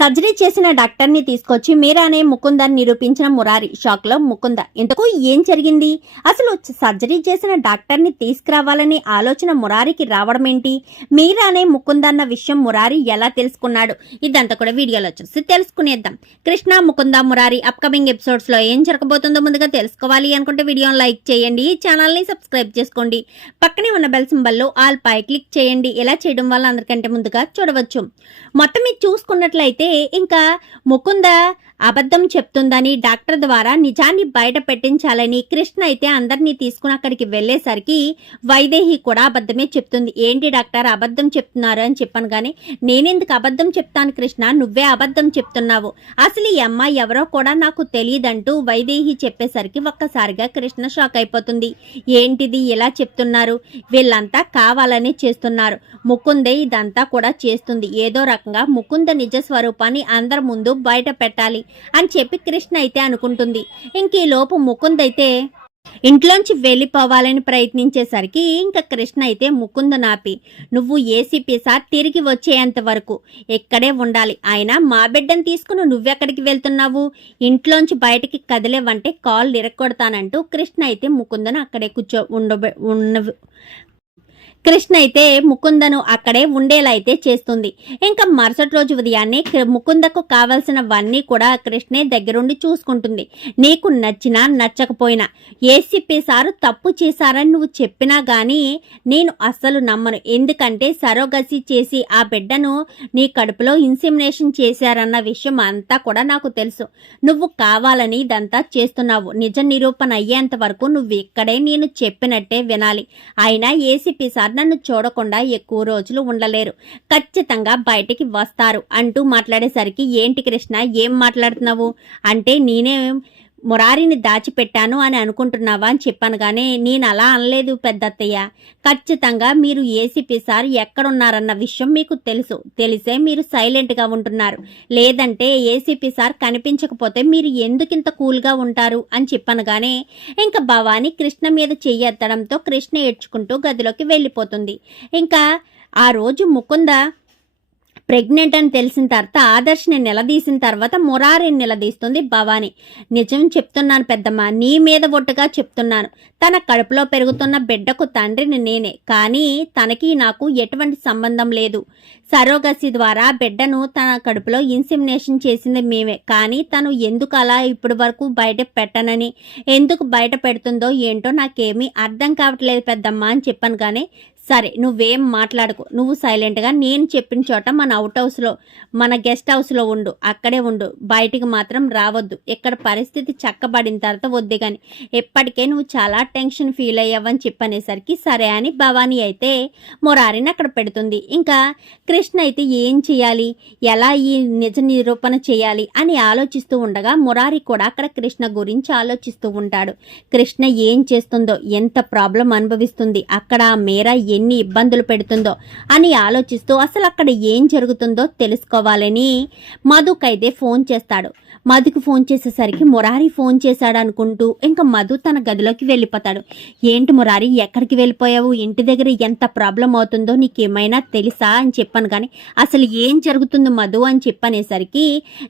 Surgery చేసిన డాక్టర్ని తీసుకొచ్చి మీరానే ముకుందని నిరూపించిన మురారి షాక్లో ముకుంద ఇంతకు ఏం జరిగింది? అసలు సర్జరీ చేసిన డాక్టర్ని తీసుకురావాలని ఆలోచన మురారికి రావడం ఏంటి మీరానే ముకుందన్న విషయం మురారి ఎలా తెలుసుకున్నాడు? ఇదంతా కూడా వీడియోలో చూసి తెలుసుకునేద్దాం. కృష్ణ ముకుంద మురారి అప్కమింగ్ ఎపిసోడ్స్లో ఏం జరగబోతుందో ముందుగా తెలుసుకోవాలి అనుకుంటే వీడియోని లైక్ చేయండి ఛానల్ని సబ్స్క్రైబ్ చేసుకోండి. పక్కనే ఉన్న బెల్ సింబల్లో ఆల్ పై క్లిక్ చేయండి. ఇలా చేయడం వల్ల అందరికంటే ముందుగా చూడవచ్చు. మొత్తం మీరు చూసుకున్నట్లయితే ఇంకా ముకుంద అబద్ధం చెప్తుందని డాక్టర్ ద్వారా నిజాన్ని బయట పెట్టించాలని కృష్ణ అయితే అందరినీ తీసుకుని అక్కడికి వెళ్ళేసరికి వైదేహి కూడా అబద్ధమే చెప్తుంది. ఏంటి డాక్టర్ అబద్ధం చెప్తున్నారు అని చెప్పాను కానీ నేనెందుకు అబద్ధం చెప్తాను కృష్ణ? నువ్వే అబద్ధం చెప్తున్నావు. అసలు ఈ అమ్మాయి ఎవరో కూడా నాకు తెలియదంటూ వైదేహి చెప్పేసరికి ఒక్కసారిగా కృష్ణ షాక్ అయిపోతుంది. ఏంటిది ఇలా చెప్తున్నారు? వీళ్ళంతా కావాలనే చేస్తున్నారు. ముకుందే ఇదంతా కూడా చేస్తుంది. ఏదో రకంగా ముకుంద నిజ స్వరూపాన్ని అందరి ముందు బయట పెట్టాలి అని చెప్పి కృష్ణ అయితే అనుకుంటుంది. ఇంక ఈ లోపు ముకుంద్ అయితే ఇంట్లోంచి వెళ్ళిపోవాలని ప్రయత్నించేసరికి ఇంకా కృష్ణ అయితే ముకుంద నాపి నువ్వు ఏసీపీ సార్ తిరిగి వచ్చేంత వరకు ఇక్కడే ఉండాలి. ఆయన మా బిడ్డను తీసుకుని నువ్వెక్కడికి వెళ్తున్నావు? ఇంట్లోంచి బయటికి కదిలేవంటే కాల్ ఇరక్కొడతానంటూ కృష్ణ అయితే ముకుందను అక్కడే కూర్చో ఉండబ ఉన్న కృష్ణ అయితే ముకుందను అక్కడే ఉండేలా అయితే చేస్తుంది. ఇంకా మరుసటి రోజు ఉదయాన్నే ముకుందకు కావలసినవన్నీ కూడా కృష్ణే దగ్గరుండి చూసుకుంటుంది. నీకు నచ్చినా నచ్చకపోయినా ఏసీపీ సారు తప్పు చేశారని నువ్వు చెప్పినా గానీ నేను అస్సలు నమ్మను. ఎందుకంటే సరోగసి చేసి ఆ బిడ్డను నీ కడుపులో ఇన్సిమినేషన్ చేశారన్న విషయం అంతా కూడా నాకు తెలుసు. నువ్వు కావాలని ఇదంతా చేస్తున్నావు. నిజ నిరూపణ అయ్యేంత వరకు నువ్వు ఇక్కడే నేను చెప్పినట్టే వినాలి. అయినా ఏసీపీ సార్ నన్ను చూడకుండా ఎక్కువ రోజులు ఉండలేరు. ఖచ్చితంగా బయటికి వస్తారు. అంటూ మాట్లాడేసరికి ఏంటి కృష్ణ? ఏం మాట్లాడుతున్నావు? అంటే నేనే మురారిని దాచిపెట్టాను అని అనుకుంటున్నావా అని చెప్పాను కానీ నేను అలా అనలేదు పెద్దత్తయ్య. ఖచ్చితంగా మీరు ఏసీపీ సార్ ఎక్కడున్నారన్న విషయం మీకు తెలుసు. తెలిసే మీరు సైలెంట్గా ఉంటున్నారు. లేదంటే ఏసీపీ సార్ కనిపించకపోతే మీరు ఎందుకింత కూల్గా ఉంటారు అని చెప్పాను కానీ ఇంకా భవానీ కృష్ణ మీద చెయ్యెత్తడంతో కృష్ణ ఏడ్చుకుంటూ గదిలోకి వెళ్ళిపోతుంది. ఇంకా ఆ రోజు ముకుంద ప్రెగ్నెంట్ అని తెలిసిన తర్వాత ఆదర్శ్ని నిలదీసిన తర్వాత మురారిని నిలదీస్తుంది భవాని. నిజం చెప్తున్నాను పెద్దమ్మ నీ మీద ఒట్టుగా చెప్తున్నాను. తన కడుపులో పెరుగుతున్న బిడ్డకు తండ్రిని నేనే కానీ తనకి నాకు ఎటువంటి సంబంధం లేదు. సరోగసి ద్వారా బిడ్డను తన కడుపులో ఇన్సిమినేషన్ చేసింది మేమే కానీ తను ఎందుకు అలా ఇప్పటి వరకు బయట పెట్టనని ఎందుకు బయట పెడుతుందో ఏంటో నాకేమీ అర్థం కావట్లేదు పెద్దమ్మ అని చెప్పాను కానీ సరే నువ్వేం మాట్లాడుకో. నువ్వు సైలెంట్గా నేను చెప్పిన చోట మన అవుట్ హౌస్లో మన గెస్ట్ హౌస్లో ఉండు. అక్కడే ఉండు. బయటికి మాత్రం రావద్దు. ఇక్కడ పరిస్థితి చక్కబడిన తర్వాత వద్దు కానీ ఎప్పటికే నువ్వు చాలా టెన్షన్ ఫీల్ అయ్యావని చెప్పనేసరికి సరే అని భవానీ అయితే మొరారిని అక్కడ పెడుతుంది. ఇంకా కృష్ణ అయితే ఏం చేయాలి? ఎలా ఈ నిజ నిరూపణ చేయాలి? అని ఆలోచిస్తూ ఉండగా మురారి కూడా అక్కడ కృష్ణ గురించి ఆలోచిస్తూ ఉంటాడు. కృష్ణ ఏం చేస్తుందో ఎంత ప్రాబ్లం అనుభవిస్తుంది? అక్కడ ఆ మేర ఎన్ని ఇబ్బందులు పెడుతుందో అని ఆలోచిస్తూ అసలు అక్కడ ఏం జరుగుతుందో తెలుసుకోవాలని మధుకైతే ఫోన్ చేస్తాడు. మధుకు ఫోన్ చేసేసరికి మురారి ఫోన్ చేశాడు అనుకుంటూ ఇంకా మధు తన గదిలోకి వెళ్ళిపోతాడు. ఏంటి మురారి ఎక్కడికి వెళ్ళిపోయావు? ఇంటి దగ్గర ఎంత ప్రాబ్లం అవుతుందో నీకేమైనా తెలుసా అని చెప్పాను కానీ అసలు ఏం జరుగుతుంది మధు అని చెప్పనేసరికి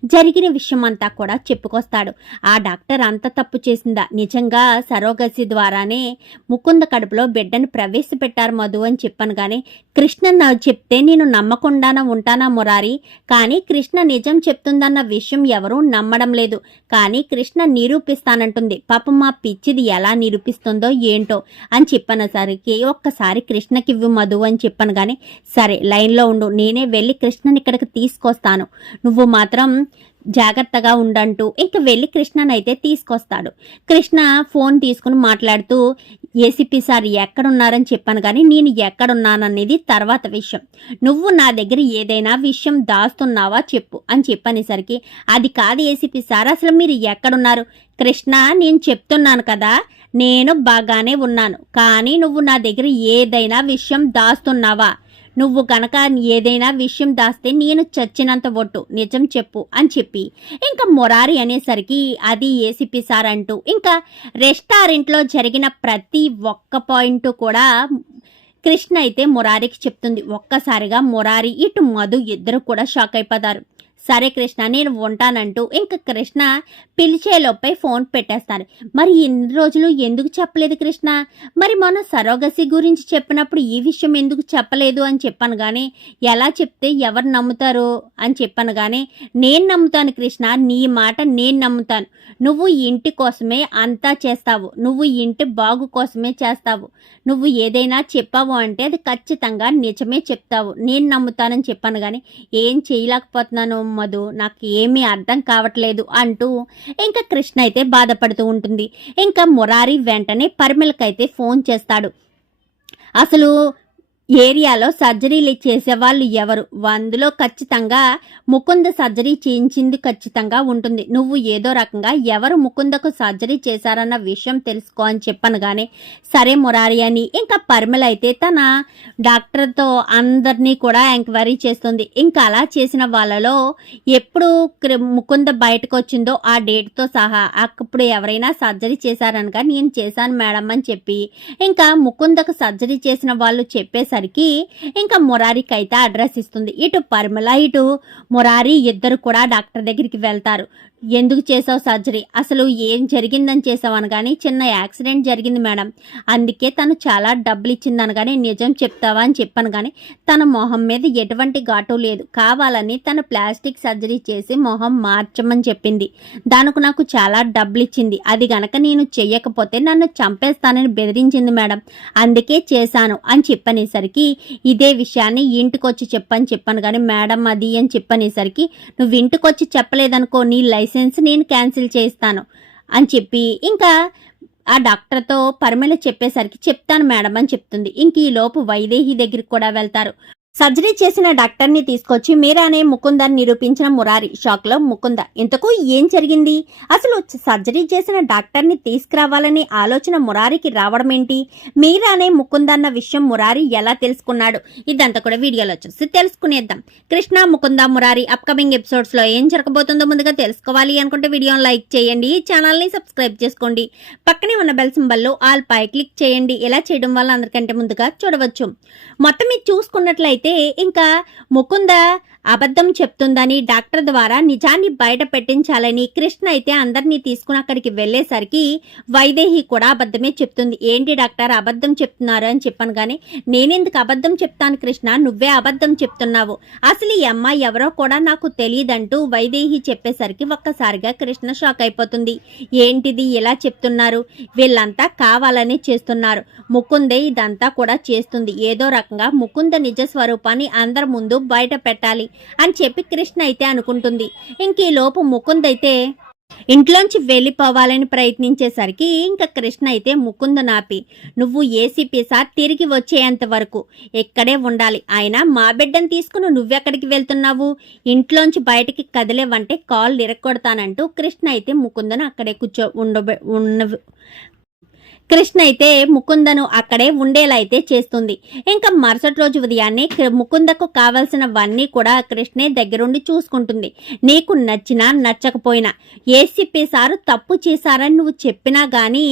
జరిగిన విషయం అంతా కూడా చెప్పుకొస్తాడు. ఆ డాక్టర్ అంత తప్పు చేసిందా? నిజంగా సరోగసి ద్వారానే ముకుంద కడుపులో బిడ్డను ప్రవేశపెట్టారు మధు అని చెప్పాను కానీ కృష్ణ చెప్తే నేను నమ్మకుండానే ఉంటానా మురారి? కానీ కృష్ణ నిజం చెప్తుందన్న విషయం ఎవరూ నమ్మడం లేదు. కానీ కృష్ణ నిరూపిస్తానంటుంది. పాపం మా పిచ్చిది ఎలా నిరూపిస్తుందో ఏంటో? అని చెప్పనసరికి ఒక్కసారి కృష్ణకి ఇవ్వు మధు అని చెప్పాను కానీ సరే లైన్లో ఉండు. నేనే వెళ్ళి కృష్ణని ఇక్కడికి తీసుకొస్తాను. నువ్వు మాత్రం జాగ్రత్తగా ఉండంటూ ఇంక వెళ్ళి కృష్ణనైతే తీసుకొస్తాడు. కృష్ణ ఫోన్ తీసుకుని మాట్లాడుతూ ఏసీపీ సార్ ఎక్కడున్నారని చెప్పాను కానీ నేను ఎక్కడున్నాననేది తర్వాత విషయం. నువ్వు నా దగ్గర ఏదైనా విషయం దాస్తున్నావా చెప్పు అని చెప్పనేసరికి అది కాదు ఏసీపీ సార్ అసలు మీరు ఎక్కడున్నారు? కృష్ణ నేను చెప్తున్నాను కదా నేను బాగానే ఉన్నాను కానీ నువ్వు నా దగ్గర ఏదైనా విషయం దాస్తున్నావా? నువ్వు గనక ఏదైనా విషయం దాస్తే నేను చచ్చినంత ఒట్టు. నిజం చెప్పు అని చెప్పి. ఇంకా మొరారి అనేసరికి అది ఏసీపీ సార్ అంటూ ఇంకా రెస్టారెంట్లో జరిగిన ప్రతి ఒక్క పాయింట్ కూడా కృష్ణ అయితే మురారికి చెప్తుంది. ఒక్కసారిగా మురారి ఇటు మధు ఇద్దరు కూడా షాక్ అయిపోతారు. సరే కృష్ణ నేను ఉంటానంటూ ఇంక కృష్ణ పిలిచేలోపై ఫోన్ పెట్టేస్తారు మరి ఇన్ని రోజులు ఎందుకు చెప్పలేదు కృష్ణ? మరి మొన్న సరోగసి గురించి చెప్పినప్పుడు ఈ విషయం ఎందుకు చెప్పలేదు అని చెప్పాను కానీ ఎలా చెప్తే ఎవరు నమ్ముతారు అని చెప్పాను కానీ నేను నమ్ముతాను కృష్ణ నీ మాట నేను నమ్ముతాను. నువ్వు ఇంటి కోసమే అంతా చేస్తావు. నువ్వు ఇంటి బాగు కోసమే చేస్తావు. నువ్వు ఏదైనా చెప్పావు అంటే అది ఖచ్చితంగా నిజమే చెప్తావు. నేను నమ్ముతానని చెప్పాను కానీ ఏం చేయలేకపోతున్నాను? మధు నాకు ఏమీ అర్థం కావట్లేదు అంటూ ఇంకా కృష్ణ అయితే బాధపడుతూ ఉంటుంది. ఇంకా మురారి వెంటనే పరిమళకైతే ఫోన్ చేస్తాడు. అసలు ఏరియాలో సర్జరీలు చేసేవాళ్ళు ఎవరు? అందులో ఖచ్చితంగా ముకుంద సర్జరీ చేయించింది ఖచ్చితంగా ఉంటుంది. నువ్వు ఏదో రకంగా ఎవరు ముకుందకు సర్జరీ చేశారన్న విషయం తెలుసుకో అని చెప్పను కానీ సరే మురారి అని. ఇంకా పరిమళ అయితే తన డాక్టర్తో అందరినీ కూడా ఎంక్వైరీ చేస్తుంది. ఇంకా అలా చేసిన వాళ్ళలో ఎప్పుడు ముకుంద బయటకు వచ్చిందో ఆ డేట్తో సహా. అప్పుడు ఎవరైనా సర్జరీ చేశారనగా నేను చేశాను మేడం అని చెప్పి. ఇంకా ముకుందకు సర్జరీ చేసిన వాళ్ళు చెప్పేసరికి ఇంకా మురారికి అయితే అడ్రస్ ఇస్తుంది. ఇటు పరిమళ ఇటు మురారి ఇద్దరు కూడా డాక్టర్ దగ్గరికి వెళ్తారు. ఎందుకు చేసావు సర్జరీ? అసలు ఏం జరిగిందని చేసావు అనగానే చిన్న యాక్సిడెంట్ జరిగింది మేడం. అందుకే తను చాలా డబ్బులు ఇచ్చింది అనగానే నిజం చెప్తావా అని చెప్పాను కానీ తన మొహం మీద ఎటువంటి ఘాటు లేదు. కావాలని తను ప్లాస్టిక్ సర్జరీ చేసి మొహం మార్చమని చెప్పింది. దానికి నాకు చాలా డబ్బులు ఇచ్చింది. అది గనక నేను చెయ్యకపోతే నన్ను చంపేస్తానని బెదిరించింది మేడం. అందుకే చేశాను అని చెప్పనేసరికి ఇదే విషయాన్ని ఇంటికొచ్చి చెప్పని చెప్పాను కానీ మేడం అది అని చెప్పనేసరికి నువ్వు ఇంటికొచ్చి చెప్పలేదనుకో నీ లైఫ్ లైసెన్స్ నేను క్యాన్సిల్ చేస్తాను అని చెప్పి ఇంకా ఆ డాక్టర్తో పరిమళ చెప్పేసరికి చెప్తాను మేడం అని చెప్తుంది. ఇంక ఈ లోపు వైదేహి దగ్గరికి కూడా వెళ్తారు. సర్జరీ చేసిన డాక్టర్ని తీసుకొచ్చి మీరానే ముకుందని నిరూపించిన మురారి షాక్లో ముకుంద ఇంతకు ఏం జరిగింది? అసలు సర్జరీ చేసిన డాక్టర్ని తీసుకురావాలనే ఆలోచన మురారికి రావడం ఏంటి మీరానే ముకుందన్న విషయం మురారి ఎలా తెలుసుకున్నాడు? ఇదంతా కూడా వీడియోలో చూసి తెలుసుకునేద్దాం. కృష్ణ ముకుంద మురారి అప్కమింగ్ ఎపిసోడ్స్లో ఏం జరగబోతుందో ముందుగా తెలుసుకోవాలి అనుకుంటే వీడియోని లైక్ చేయండి ఈ ఛానల్ని సబ్స్క్రైబ్ చేసుకోండి. పక్కనే ఉన్న బెల్ సింబల్లో ఆల్ పై క్లిక్ చేయండి. ఇలా చేయడం వల్ల అందరికంటే ముందుగా చూడవచ్చు. మొత్తం ఇది చూసుకున్నట్లయితే ఇంకా ముకుంద అబద్ధం చెప్తుందని డాక్టర్ ద్వారా నిజాన్ని బయట పెట్టించాలని కృష్ణ అయితే అందరినీ తీసుకుని అక్కడికి వెళ్ళేసరికి వైదేహి కూడా అబద్ధమే చెప్తుంది. ఏంటి డాక్టర్ అబద్ధం చెప్తున్నారు అని చెప్పాను కానీ నేనెందుకు అబద్ధం చెప్తాను కృష్ణ? నువ్వే అబద్ధం చెప్తున్నావు. అసలు ఈ అమ్మాయి ఎవరో కూడా నాకు తెలియదంటూ వైదేహి చెప్పేసరికి ఒక్కసారిగా కృష్ణ షాక్ అయిపోతుంది. ఏంటిది ఇలా చెప్తున్నారు? వీళ్ళంతా కావాలని చేస్తున్నారు. ముకుందే ఇదంతా కూడా చేస్తుంది. ఏదో రకంగా ముకుంద నిజ స్వరూపాన్ని అందరి ముందు బయట పెట్టాలి అని చెప్పి కృష్ణ అయితే అనుకుంటుంది. ఇంక ఈ లోపు ముకుంద్ అయితే ఇంట్లోంచి వెళ్ళిపోవాలని ప్రయత్నించేసరికి ఇంకా కృష్ణ అయితే ముకుంద నాపి నువ్వు ఏసీపీ సార్ తిరిగి వచ్చేంత వరకు ఇక్కడే ఉండాలి. ఆయన మా బిడ్డను తీసుకుని నువ్వెక్కడికి వెళ్తున్నావు? ఇంట్లోంచి బయటికి కదిలేవంటే కాల్ ఇరక్కొడతానంటూ కృష్ణ అయితే ముకుందను అక్కడే కూర్చో ఉండబె ఉన్న కృష్ణ అయితే ముకుందను అక్కడే ఉండేలా అయితే చేస్తుంది. ఇంకా మరుసటి రోజు ఉదయాన్నే ముకుందకు కావలసినవన్నీ కూడా కృష్ణే దగ్గరుండి చూసుకుంటుంది. నీకు నచ్చినా నచ్చకపోయినా. ఏసీపీ సారు తప్పు చేశారని నువ్వు చెప్పినా కానీ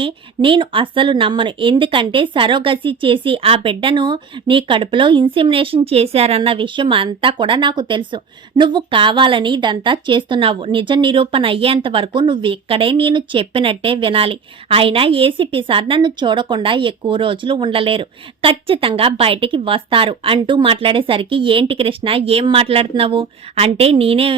నేను అస్సలు నమ్మను. ఎందుకంటే సరోగసి చేసి ఆ బిడ్డను నీ కడుపులో ఇన్సిమినేషన్ చేశారన్న విషయం అంతా కూడా నాకు తెలుసు. నువ్వు కావాలని ఇదంతా చేస్తున్నావు. నిజ నిరూపణ అయ్యేంత వరకు నువ్వు ఇక్కడే నేను చెప్పినట్టే వినాలి. అయినా ఏసీపీ సార్ నన్ను చూడకుండా ఎక్కువ రోజులు ఉండలేరు. ఖచ్చితంగా బయటికి వస్తారు. అంటూ మాట్లాడేసరికి ఏంటి కృష్ణ? ఏం మాట్లాడుతున్నావు? అంటే నేనే